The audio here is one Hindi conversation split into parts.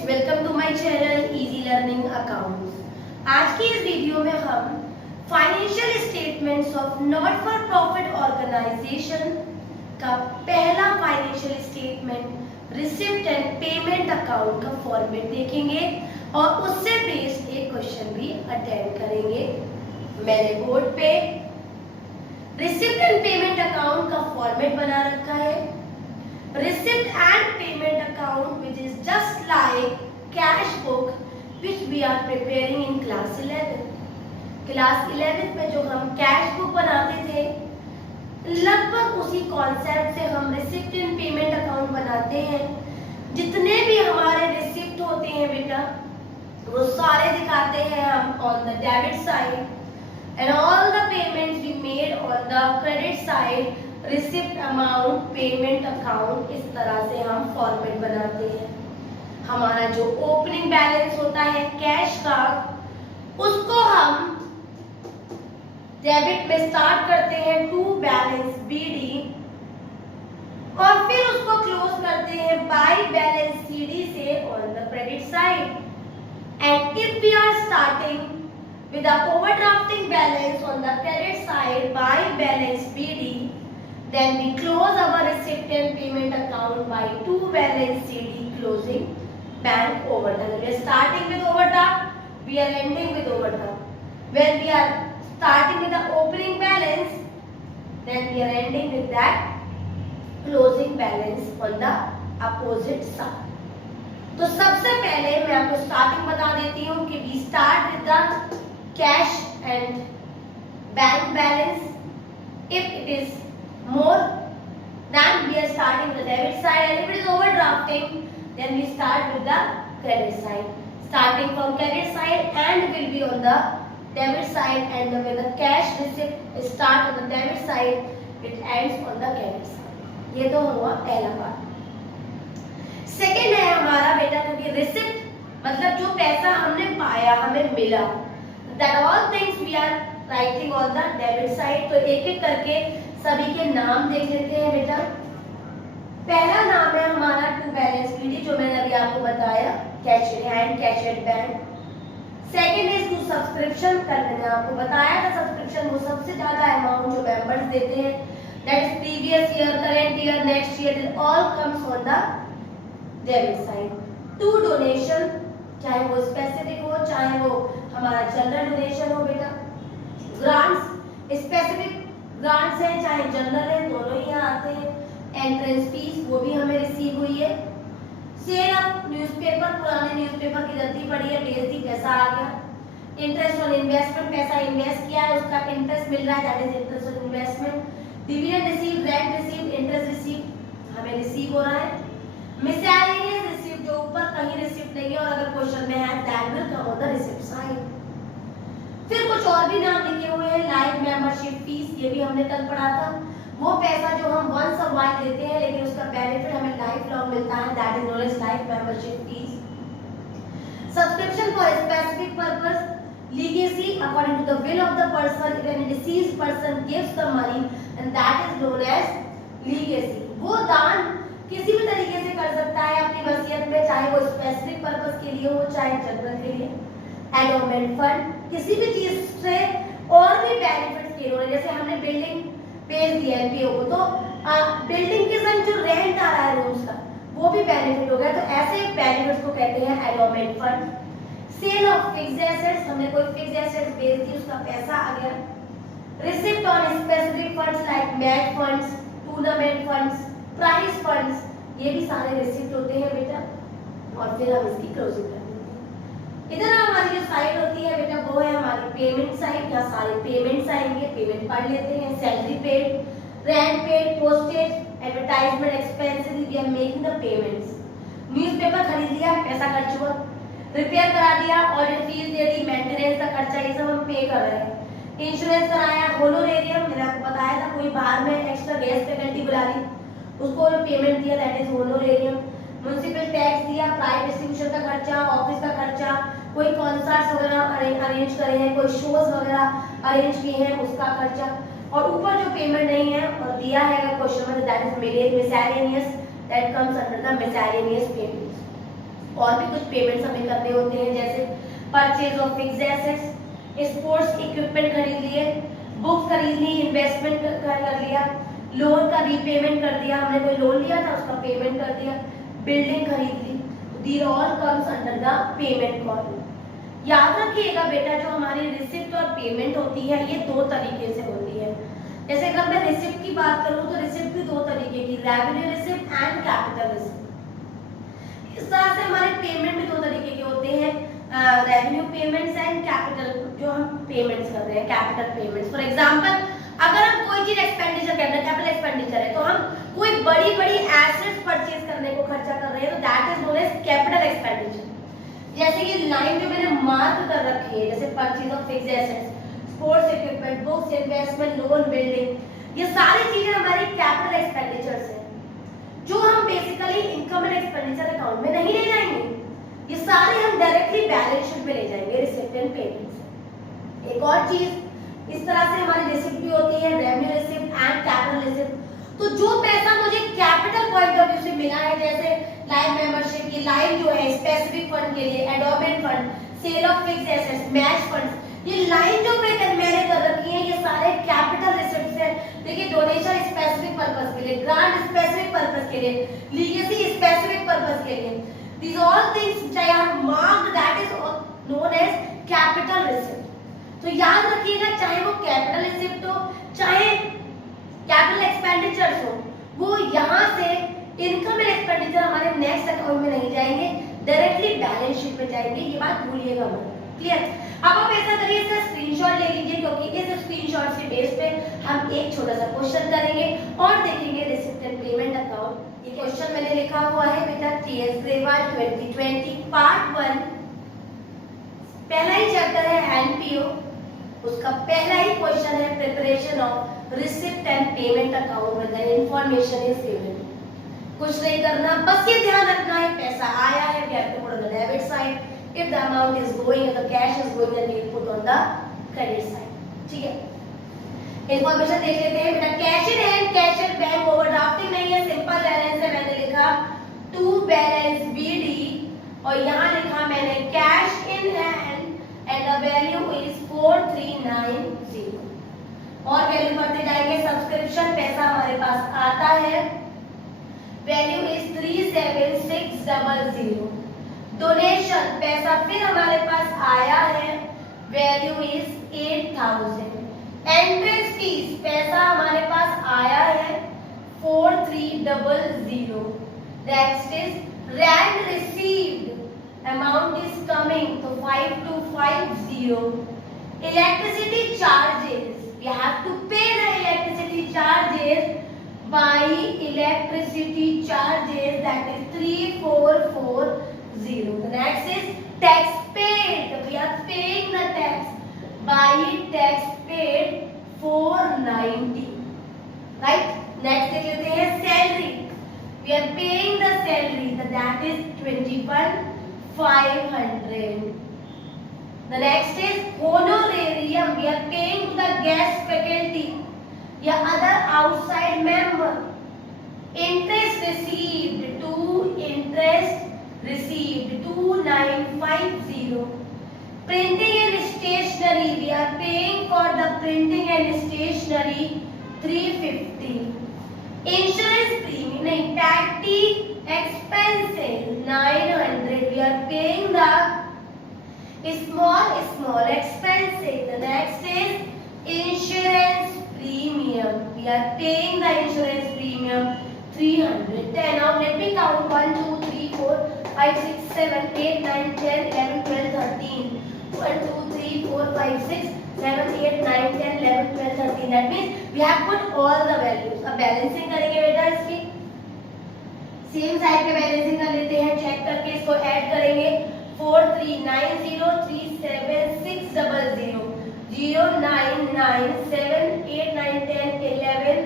Students, welcome to my channel easy learning accounts. आज की इस वीडियो में हम financial statements of not for profit organisation का पहला financial statement receipt and payment account का फॉर्मेट देखेंगे और उससे बेस्ड एक क्वेश्चन भी अटेंड करेंगे। मैंने बोर्ड पे रिसिप्ट एंड पेमेंट अकाउंट का फॉर्मेट बना रखा है। Receipt and payment account, which is just like cash book, which we are preparing in class 11. Class 11 में जो हम कैश बुक बनाते थे, लगभग उसी कॉन्सेप्ट से हम रिसिप्ट एंड पेमेंट अकाउंट बनाते हैं। जितने भी हमारे रिसिप्ट होते हैं बेटा, वो सारे दिखाते हैं हम on the debit side, and all the payments we made on the credit side, receipt amount payment account, इस तरह से हम फॉर्मेट बनाते हैं। हमारा जो ओपनिंग बैलेंस होता है कैश का, उसको हम डेबिट में स्टार्ट करते हैं टू बैलेंस बीडी, और फिर उसको क्लोज करते हैं बाय बैलेंस सीडी से on the credit side. And if we are starting with the overdrafting balance on the credit side by balance BD, then we close our receipt and payment account by to balance CD closing bank overdraft. We are starting with overdraft, we are ending with overdraft. When we are starting with the opening balance, then we are ending with that closing balance on the opposite side. तो सबसे पहले मैं आपको स्टार्टिंग बता देती हूँ कि we start with the cash and bank balance. If it is more, then we are starting with the debit side, and if it is overdrafting, then we start with the credit side. Starting from credit side and will be on the debit side, and when the cash receipt start on the debit side, it ends on the credit side. ये तो हुआ पहला पार्ट। सेकेंड है हमारा बेटा, क्योंकि रिसिप्ट मतलब जो पैसा हमने पाया, हमें मिला, that all things we are writing on the debit side। तो एक एक करके सभी के नाम देख लेते हैं बेटा। पहला नाम है हमारा टू बैलेंस बीडी, जो मैंने अभी आपको बताया, cash in hand, cash at bank. Second is to subscription, कल मैंने आपको बताया था सब्सक्रिप्शन वो सबसे ज्यादा अमाउंट जो मेंबर्स देते हैं, that is previous year, current year, next year, it all comes on the debit side. To donation, चाहे वो स्पेसिफिक हो, चाहे वो हमारा जनरल डोनेशन हो बेटा। ग्रांट्स, स्पेसिफिक ग्रांट्स है चाहे जनरल है, दोनों ही यहाँ आते हैं। एंट्रेंस फीस, वो भी हमें रिसीव हुई है। सेल ऑफ न्यूज़पेपर, पुराने न्यूज़पेपर की गलती पड़ी है, बेच दी, पैसा आ गया। इंटरेस्ट ऑन इन्वेस्टमेंट, पैसा इन्वेस्ट किया है, उसका इंटरेस्ट मिल रहा है, that is interest on investment. Dividend receive, rent receive, interest receive हमें रिसीव हो रहा है। मिसलेनियस रिसीव, जो ऊपर कहीं रिसिप्ट नहीं है और अगर क्वेश्चन में है that will come on the receipt side. फिर कुछ और भी नाम लिखे हुए हैं, लाइफ मेंबरशिप फीस, ये भी हमने कल पढ़ा था। वो पैसा जो हम वंस अ वाइल देते हैं लेकिन उसका बेनिफिट हमें लाइफ लॉन्ग मिलता है, that is known as life membership fees. Subscription for specific purpose, legacy, according to the will of the person, if any deceased person gives the money and that is known as legacy. वो दान किसी भी तरीके से कर सकता है अपनी वसीयत में, चाहे वो स्पेसिफिक पर्पस के लिए हो, चाहे जनरल के लिए। एंडोमेंट फंड, किसी भी चीज से और भी बेनिफिट्स के लिए, जैसे हमने बिल्डिंग बेच दी है एनपीओ को, तो बिल्डिंग के संग जो रेंट आ रहा है रूम्स का, वो भी बेनिफिट हो गया, तो ऐसे बेनिफिट्स को कहते हैं endowment fund. Sale of fixed assets, हमने कोई फिक्स्ड एसेट्स बेच दी, उसका पैसा आ गया। Receipt on specific funds like match funds, tournament funds, price funds, ये भी सारे रिसिप्ट होते हैं बेटा। और फिर हम इसकी क्लोजिंग कर देते हैं। इधर हमारी जो साइड होती है बेटा, वो है हमारी पेमेंट साइड, यहाँ सारे पेमेंट्स आएंगे, पेमेंट पढ़ लेते हैं। Salary paid, rent paid, postage, advertisement expenses, we are making the payments. Newspaper खरीद लिया, पैसा खर्च हुआ। रिपेयर करा दिया, ऑडिट फीस दे दी, मेंटेनेंस का खर्चा, ये सब हम पे कर रहे हैं। इंश्योरेंस कराया, होलोरेरियम, मैंने आपको बताया था, कोई बाहर में एक्स्ट्रा गैस फैकल्टी बुला ली, उसको पेमेंट दिया, दैट इज होलोरेरियम। म्युनिसिपल टैक्स दिया, प्राइवेट डिस्ट्रीब्यूशन का खर्चा, ऑफिस का खर्चा, कोई कॉन्सर्ट्स वगैरह अरेंज करे हैं, कोई शोज वगैरह अरेंज किए हैं, उसका खर्चा। और ऊपर जो पेमेंट नहीं है और दिया है अगर क्वेश्चन में, that is miscellaneous, that comes under the miscellaneous payments. और भी कुछ पेमेंट्स हमें करने होते हैं, जैसे purchase of fixed assets, sports equipment खरीद लिए, बुक्स खरीद ली, इन्वेस्टमेंट कर लिया, लोन का रीपेमेंट कर दिया, हमने कोई लोन लिया था उसका पेमेंट कर दिया, बिल्डिंग खरीद ली, these all comes under the payment column. याद रखिएगा बेटा, जो हमारी रिसिप्ट और पेमेंट होती है ये दो तरीके से होती है। जैसे अगर मैं रिसिप्ट की बात करूं तो रिसिप्ट भी दो तरीके की, revenue receipt and capital receipt. इस तरह से हमारे पेमेंट भी दो तरीके के होते हैं, रेवेन्यू पेमेंट्स एंड कैपिटल, जो हम पेमेंट्स कर रहे हैं, कैपिटल पेमेंट्स। फॉर एग्जांपल, अगर हम कोई चीज एक्सपेंडिचर कर रहे हैं, कैपिटल एक्सपेंडिचर है, तो हम कोई बड़ी बड़ी एसेट्स परचेज करने को खर्चा कर रहे हैं, तो that is known as capital expenditure. जैसे ये लाइन जो मैंने मार्क कर रखी है, जैसे purchase of fixed assets, sports equipment, books, investment, loan, building, ये सारी चीजें हमारी कैपिटल एक्सपेंडिचर्स हैं, जो हम basically income and expenditure account में नहीं ले जाएंगे, ये सारे हम डायरेक्टली बैलेंस शीट में ले जाएंगे, रिसिप्ट एंड पेमेंट्स। एक और चीज, इस तरह से हमारी रिसिप्ट भी होती है, revenue receipt and capital receipt. तो जो पैसा मुझे कैपिटल पॉइंट ऑफ व्यू से मिला है, जैसे लाइव मेंबरशिप, ये लाइव जो है स्पेसिफिक फंड के लिए, endowment fund, sale of fixed assets, match funds, ये लाइन जो मैंने कर रखी है, ये सारे कैपिटल रिसिप्ट्स हैं। देखिए, डोनेशन स्पेसिफिक पर्पस के लिए, ग्रांट स्पेसिफिक पर्पस के लिए, लीगेसी स्पेसिफिक पर्पस के लिए, these all things which I have marked, that is known as capital receipt। तो याद रखिएगा, चाहे वो कैपिटल रिसिप्ट हो, चाहे कैपिटल एक्सपेंडिचर्स हो, वो यहाँ से इनकम एंड एक्सपेंडिचर हमारे नेक्स्ट अकाउंट में नहीं जाएंगे, डायरेक्टली बैलेंस शीट में जाएंगे, ये बात भूलिएगा मत। क्लियर? अब आप ऐसा करिए, इसका स्क्रीनशॉट ले लीजिए, क्योंकि इस स्क्रीनशॉट के बेस पे हम एक छोटा सा क्वेश्चन करेंगे और देखेंगे रिसिप्ट एंड पेमेंट अकाउंट। ये क्वेश्चन मैंने लिखा हुआ है बेटा, टीएस ग्रेड 2020 पार्ट 1, पहला ही चैप्टर है एनपीओ, उसका पहला ही क्वेश्चन है preparation of receipt and payment account with the information is given. कुछ नहीं करना, बस ये ध्यान रखना है, पैसा आया है, we have to put on the debit side, if the amount is going and the cash is going, then we put on the credit side। ठीक है, इंफॉर्मेशन देख लेते हैं बेटा। Cash in hand, cash in bank, overdrafting नहीं है, सिंपल बैलेंस है। मैंने लिखा टू बैलेंस बीडी और यहाँ लिखा मैंने cash in hand and the value is 4390। और वैल्यू करते जाएंगे, सब्सक्रिप्शन पैसा हमारे पास आता है, वैल्यू इज 37600। डोनेशन पैसा फिर हमारे पास आया है, वैल्यू इज 8000। एंट्रेंस फीस पैसा हमारे पास आया है 4300। Next is rent received, amount is coming, तो 5250। Electricity charges, we have to pay the electricity charges by electricity charges, that is 3440. The next is tax paid, we are paying the tax by tax paid 490, right? Next देख लेते हैं salary, we are paying the salary, that is 21,500. The next is honorarium, we are paying to the guest faculty या other outside member. Interest received, interest received 2950. Printing and stationery, we are paying for the printing and stationery 350. Insurance premium, नहीं, petty expenses 900, we are paying the small expenses. The next is insurance premium, we are paying the insurance premium 310. Now let me count 1 2 3 4 5 6 7 8 9 10 11 12 13. 1 2 3 4 5 6 7 8 9 10 11 12 13. That means we have put all the values. अब बैलेंसिंग करेंगे बेटा, इसकी सेम साइड पे बैलेंसिंग कर लेते हैं, चेक करके इसको ऐड करेंगे। 4390 37600 0997 89 10 11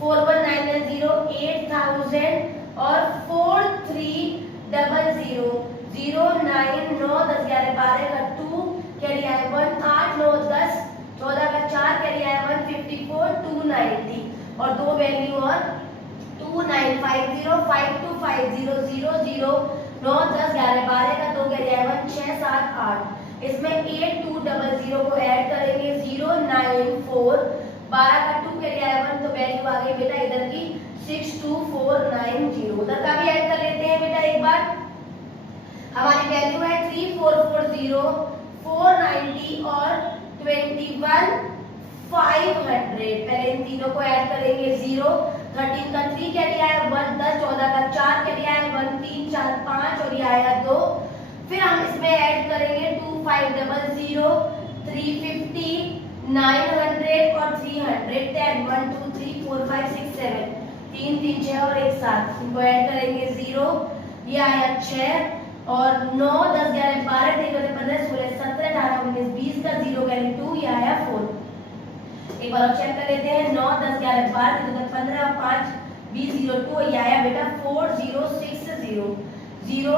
4190 8000 और 4300 09 9 10 11 12 का 2 कैरी आया 1 8 9 10 14 का 4 कैरी आया 154 290 और दो वैल्यू और 2950 5250 00 9 10 11 12 का 2 कैरी आया 1 6 7 8, इसमें 8200 को ऐड करेंगे 094, 12 का 2 कैरी आया 1, तो वैल्यू आ गई बेटा इधर की 62490। उधर का भी ऐड कर लेते हैं बेटा एक बार। हमारी वैल्यू है 3440, 490 और 21500। पहले इन तीनों को ऐड करेंगे 0, 13 का 3 कैरी आया 1 10, 14 का 4 कैरी आया 1 3 4 5 और ये आया 2। फिर हम इसमें ऐड करेंगे 2500, 350, 900 और 310, 1 2 3 4 5 6 7, 3 3 6 और 1 7, इनको ऐड करेंगे 0, ये आया 6 और 9 10 11 12 13 14 15 16 17 18 19 20 का 0 कैरी 2, ये आया 4। एक बार और चेक कर लेते हैं। 9 10 11 12 13 15 5 20 0 2, ये आया बेटा 4060, 0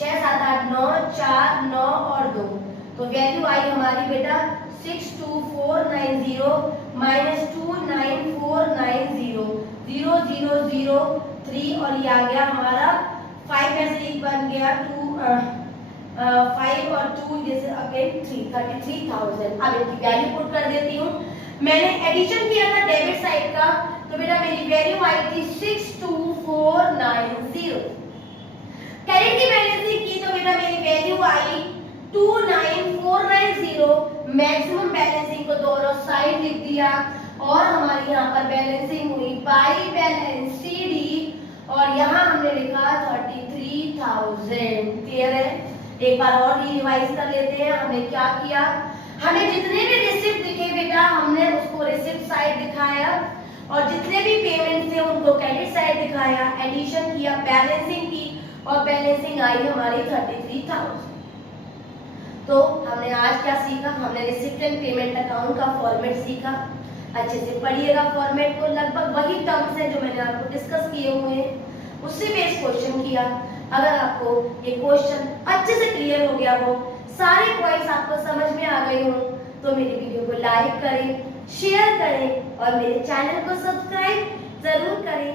6 7 8 9 4 9 और 2, तो वैल्यू आई हमारी बेटा 62490 माइनस 29490, 0 0 0 3 और ये आ गया हमारा 5 में से 1 बन गया 5 और 2 जैसे अगेन 33,000। अब इनकी वैल्यू पुट कर देती हूँ। मैंने एडिशन किया था डेबिट साइड का, तो बेटा मेरी वैल्यू आई थी 62490। क्रेडिट की बैलेंसिंग की तो बेटा मेरी वैल्यू आई 29490। मैक्सिमम बैलेंसिंग को दोनों साइड लिख दिया और हमारी यहाँ पर बैलेंसिंग हुई बाय बैलेंस सीडी और यहाँ हमने लिखा 33,000। क्लियर है? एक बार और रिवाइज कर लेते हैं। हमने क्या किया, हमें जितने भी रिसिप्ट दिखे बेटा हमने उसको रिसिप्ट साइड दिखाया और जितने भी पेमेंट थे उनको क्रेडिट साइड दिखाया, एडिशन किया, बैलेंसिंग की और बैलेंसिंग आई हमारी 33,000। तो हमने आज क्या सीखा, हमने रिसिप्ट एंड पेमेंट अकाउंट का फॉर्मेट सीखा। अच्छे से पढ़िएगा फॉर्मेट को, लगभग वही टर्म्स हैं जो मैंने आपको डिस्कस किए हुए हैं, उससे बेस क्वेश्चन किया। अगर आपको ये क्वेश्चन अच्छे से क्लियर हो गया हो, सारे पॉइंट्स आपको समझ में आ गए हो, तो मेरी वीडियो को लाइक करें, शेयर करें और मेरे चैनल को सब्सक्राइब जरूर करें।